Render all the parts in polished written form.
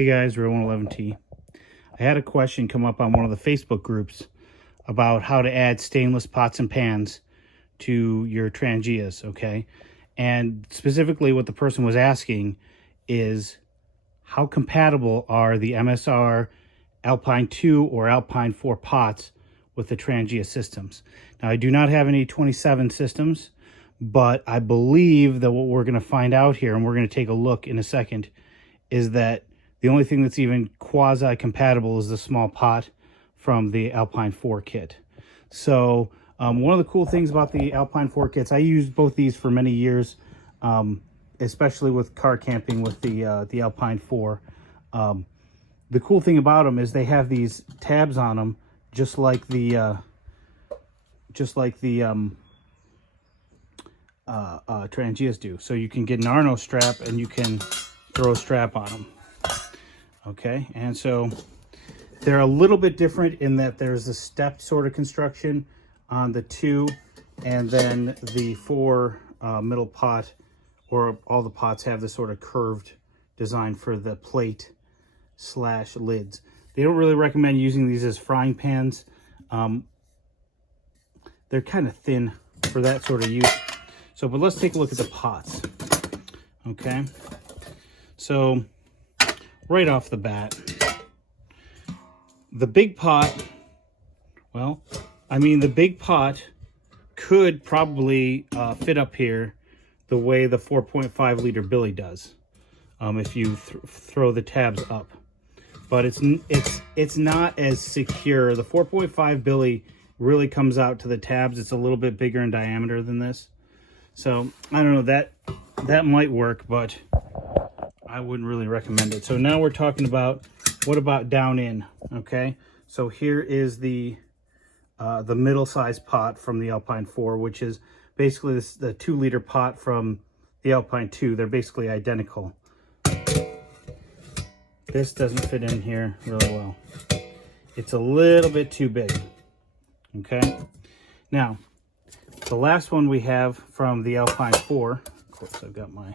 Hey guys, Real111T. I had a question come up on one of the Facebook groups about how to add stainless pots and pans to your Trangias, okay? And specifically what the person was asking is how compatible are the MSR Alpine 2 or Alpine 4 pots with the Trangia systems. Now, I do not have any 27 systems, but I believe that what we're going to find out here, and we're going to take a look in a second, is that the only thing that's even quasi-compatible is the small pot from the Alpine 4 kit. So one of the cool things about the Alpine 4 kits, I used both these for many years, especially with car camping with the Alpine 4. The cool thing about them is they have these tabs on them, just like the Trangias do. So you can get an Arno strap and you can throw a strap on them. Okay, and so they're a little bit different in that there's a stepped sort of construction on the 2, and then the 4 middle pot, or all the pots have this sort of curved design for the plate / lids. They don't really recommend using these as frying pans. They're kind of thin for that sort of use. So, but let's take a look at the pots. Okay, so right off the bat, the big pot, well, I mean, the big pot could probably fit up here the way the 4.5 liter Billy does, if you throw the tabs up. But it's not as secure. The 4.5 Billy really comes out to the tabs. It's a little bit bigger in diameter than this. So I don't know, that might work, but I wouldn't really recommend it. So now we're talking about, what about down in? Okay, so here is the middle-sized pot from the Alpine 4, which is basically the 2-liter pot from the Alpine 2. They're basically identical. This doesn't fit in here really well. It's a little bit too big. Okay, now the last one we have from the Alpine 4, of course I've got my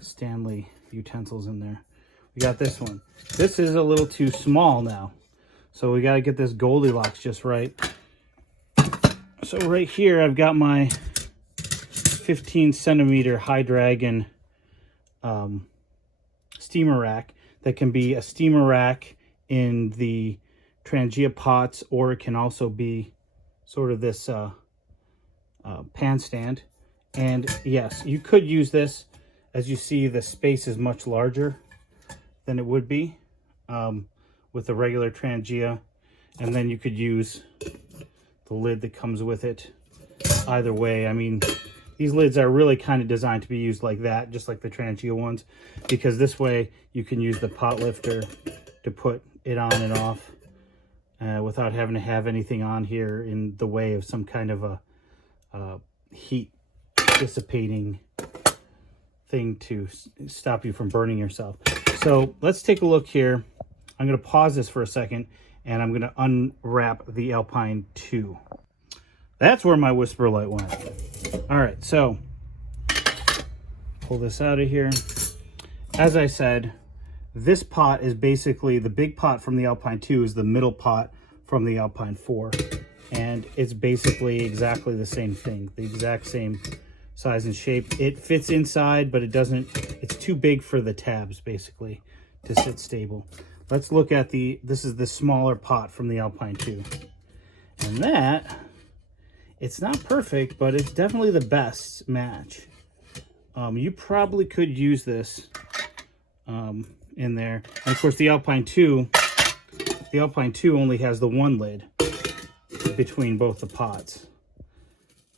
Stanley utensils in there. We got this one. This is a little too small now, so we got to get this Goldilocks just right. So right here I've got my 15 centimeter High Dragon steamer rack that can be a steamer rack in the Trangia pots, or it can also be sort of this pan stand. And yes, you could use this. As you see, the space is much larger than it would be with the regular Trangia. And then you could use the lid that comes with it. Either way, I mean, these lids are really kind of designed to be used like that, just like the Trangia ones, because this way you can use the pot lifter to put it on and off without having to have anything on here in the way of some kind of a heat dissipating thing to stop you from burning yourself. So let's take a look here. I'm going to pause this for a second, and I'm going to unwrap the Alpine 2. That's where my whisper light went. All right, so pull this out of here. As I said, this pot is basically, the big pot from the Alpine 2 is the middle pot from the Alpine 4. And it's basically exactly the same thing, the exact same size and shape. It fits inside, but it doesn't, it's too big for the tabs basically to sit stable. Let's look at this is the smaller pot from the Alpine 2. And that, it's not perfect, but it's definitely the best match. You probably could use this in there. And of course the Alpine 2 only has the one lid between both the pots.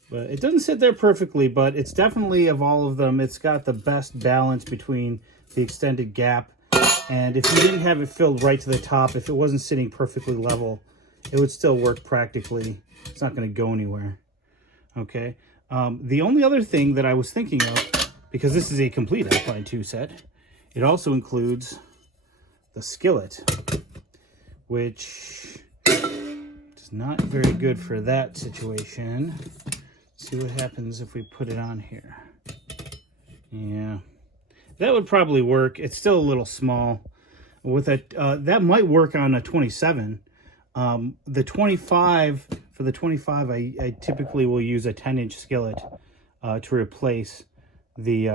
But it doesn't sit there perfectly, but it's definitely, of all of them, it's got the best balance between the extended gap. And if you didn't have it filled right to the top, if it wasn't sitting perfectly level, it would still work practically. It's not going to go anywhere. Okay. The only other thing that I was thinking of, because this is a complete Alpine 2 set, it also includes the skillet, which is not very good for that situation. Let's see what happens if we put it on here. Yeah, that would probably work. It's still a little small. with a that might work on a 27. The 25, for the 25, I typically will use a 10-inch skillet to replace the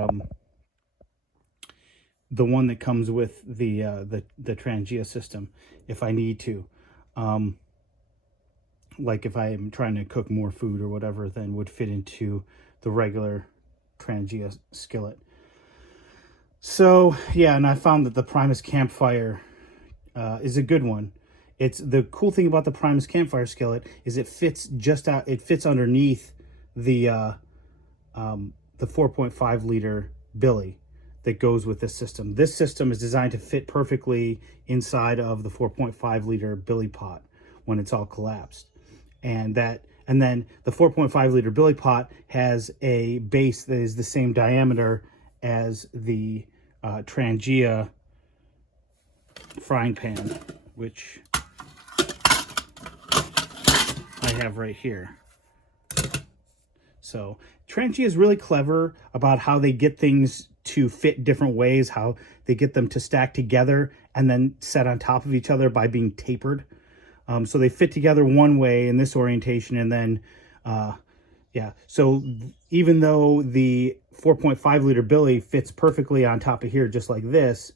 one that comes with the Trangia system if I need to. Like if I am trying to cook more food or whatever, then would fit into the regular Trangia skillet. So yeah, and I found that the Primus Campfire is a good one. It's the cool thing about the Primus Campfire skillet is it fits just out. It fits underneath the 4.5 liter billy that goes with this system. This system is designed to fit perfectly inside of the 4.5 liter billy pot when it's all collapsed. And then the 4.5 liter billy pot has a base that is the same diameter as the Trangia frying pan, which I have right here. So Trangia is really clever about how they get things to fit different ways, how they get them to stack together and then set on top of each other by being tapered. So they fit together one way in this orientation, and then, yeah. So even though the 4.5 liter billy fits perfectly on top of here, just like this,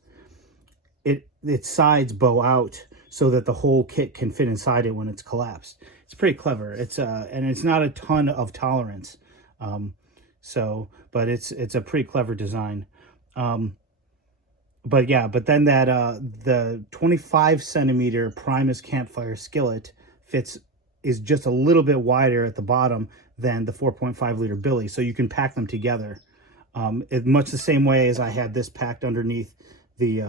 its sides bow out so that the whole kit can fit inside it when it's collapsed. It's pretty clever. And it's not a ton of tolerance. But it's a pretty clever design. But yeah, but then that the 25 centimeter Primus Campfire skillet is just a little bit wider at the bottom than the 4.5 liter billy, so you can pack them together. Much the same way as I had this packed underneath the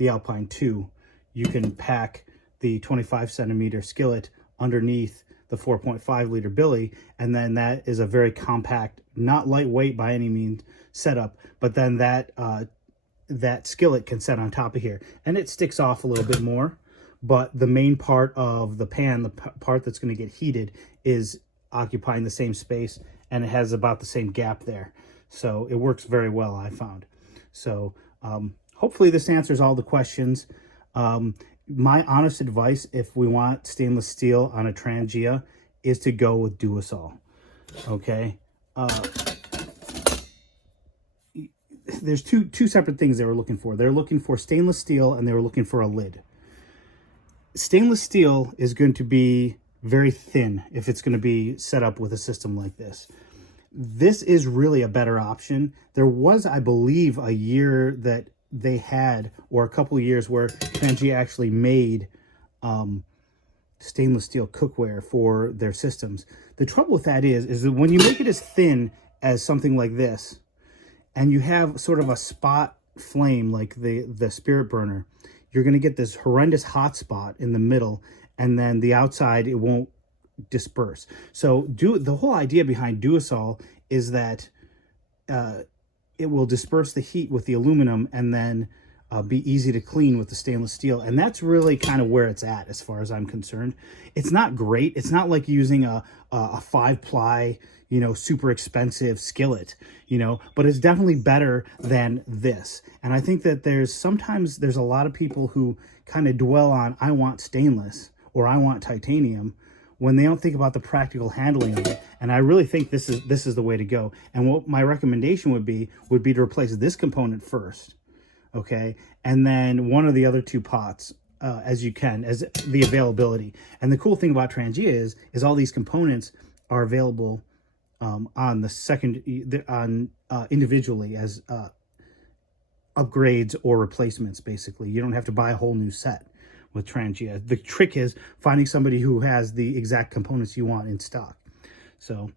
Alpine 2. You can pack the 25 centimeter skillet underneath the 4.5 liter billy, and then that is a very compact, not lightweight by any means setup, but then that skillet can set on top of here, and it sticks off a little bit more, but the main part of the pan, the part that's going to get heated, is occupying the same space, and it has about the same gap there. So it works very well, I found. So hopefully this answers all the questions. My honest advice, if we want stainless steel on a Trangia, is to go with Duosol. Okay. There's two separate things they were looking for. They're looking for stainless steel, and they were looking for a lid. Stainless steel is going to be very thin if it's going to be set up with a system like this. This is really a better option. There was, I believe, a year that they had, or a couple of years, where Trangia actually made stainless steel cookware for their systems. The trouble with that is that when you make it as thin as something like this, and you have sort of a spot flame like the spirit burner, you're going to get this horrendous hot spot in the middle, and then the outside, it won't disperse. So the whole idea behind Duosol is that it will disperse the heat with the aluminum, and then be easy to clean with the stainless steel. And that's really kind of where it's at as far as I'm concerned. It's not great. It's not like using a 5-ply, super expensive skillet, but it's definitely better than this. And I think that sometimes there's a lot of people who kind of dwell on, I want stainless or I want titanium, when they don't think about the practical handling of it. And I really think this is the way to go. And what my recommendation would be to replace this component first, okay? And then one of the other two pots, as you can, as the availability. And the cool thing about Trangia is all these components are available on the second, individually as upgrades or replacements, basically. You don't have to buy a whole new set with Trangia. The trick is finding somebody who has the exact components you want in stock. So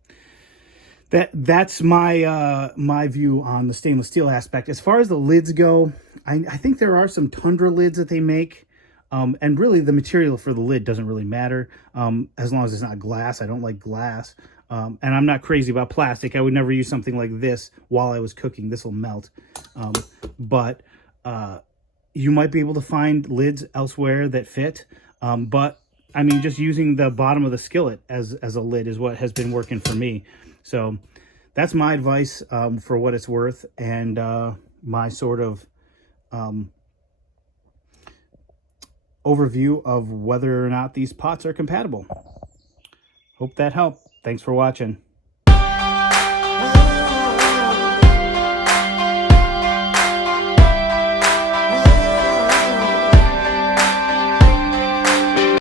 that's my my view on the stainless steel aspect. As far as the lids go, I think there are some Tundra lids that they make, and really the material for the lid doesn't really matter, as long as it's not glass. I don't like glass, and I'm not crazy about plastic. I would never use something like this while I was cooking. This will melt, but you might be able to find lids elsewhere that fit, but I mean, just using the bottom of the skillet as a lid is what has been working for me. So that's my advice for what it's worth, and my sort of overview of whether or not these pots are compatible. Hope that helped. Thanks for watching.